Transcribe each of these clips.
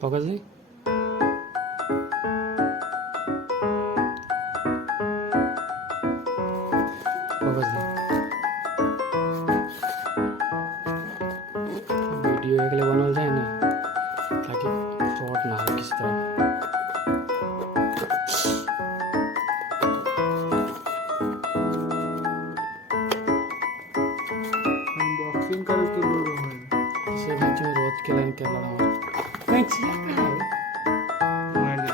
फोकस नहीं। फोकस नहीं। वीडियो एक लिए बनल जाए ना ताकि फ्रॉड ना हो किसी तरह। अनबॉक्सिंग करे तो लोड हो इसे भी जो रोज के लाइन के लड़ा कहीं चिया मार दे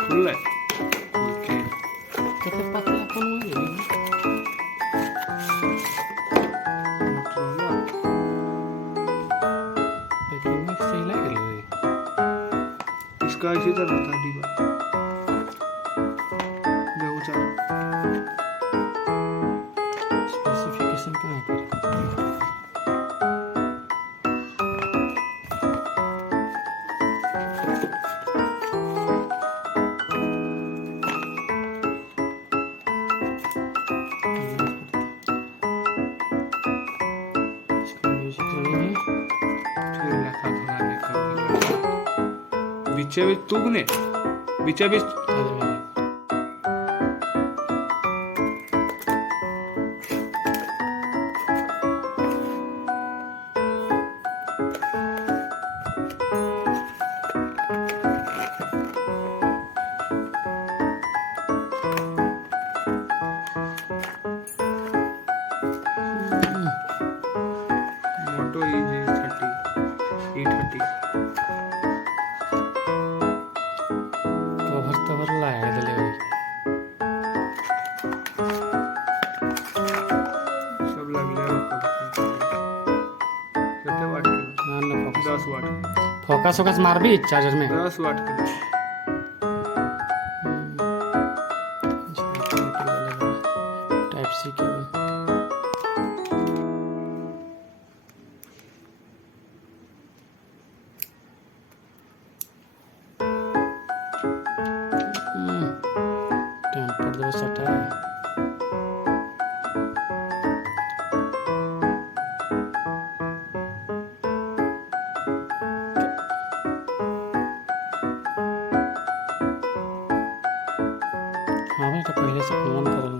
खुला है ओके कितने पतला कौन है मोटरोला लेकिन मैं सही लग रही है। इसका इसी तरह था डिब्बा देखो चार स्पेसिफिकेशन कहाँ है फिर? इसका म्यूजिक तो नहीं है। फिर लखा भगाने का बिचे बिच तुगने बिचे बिच इधर में है। मोटो E13 कवर कवर लाया है दले सब लग गया कितने वाट के ना ना फोकस 10 वाट फोकस फोकस मार भी चार्जर में 10 वाट के टाइप सी केबल टेम्पर दो सटा है। हाँ भाई तो पहले से फोन कर रहा हूँ।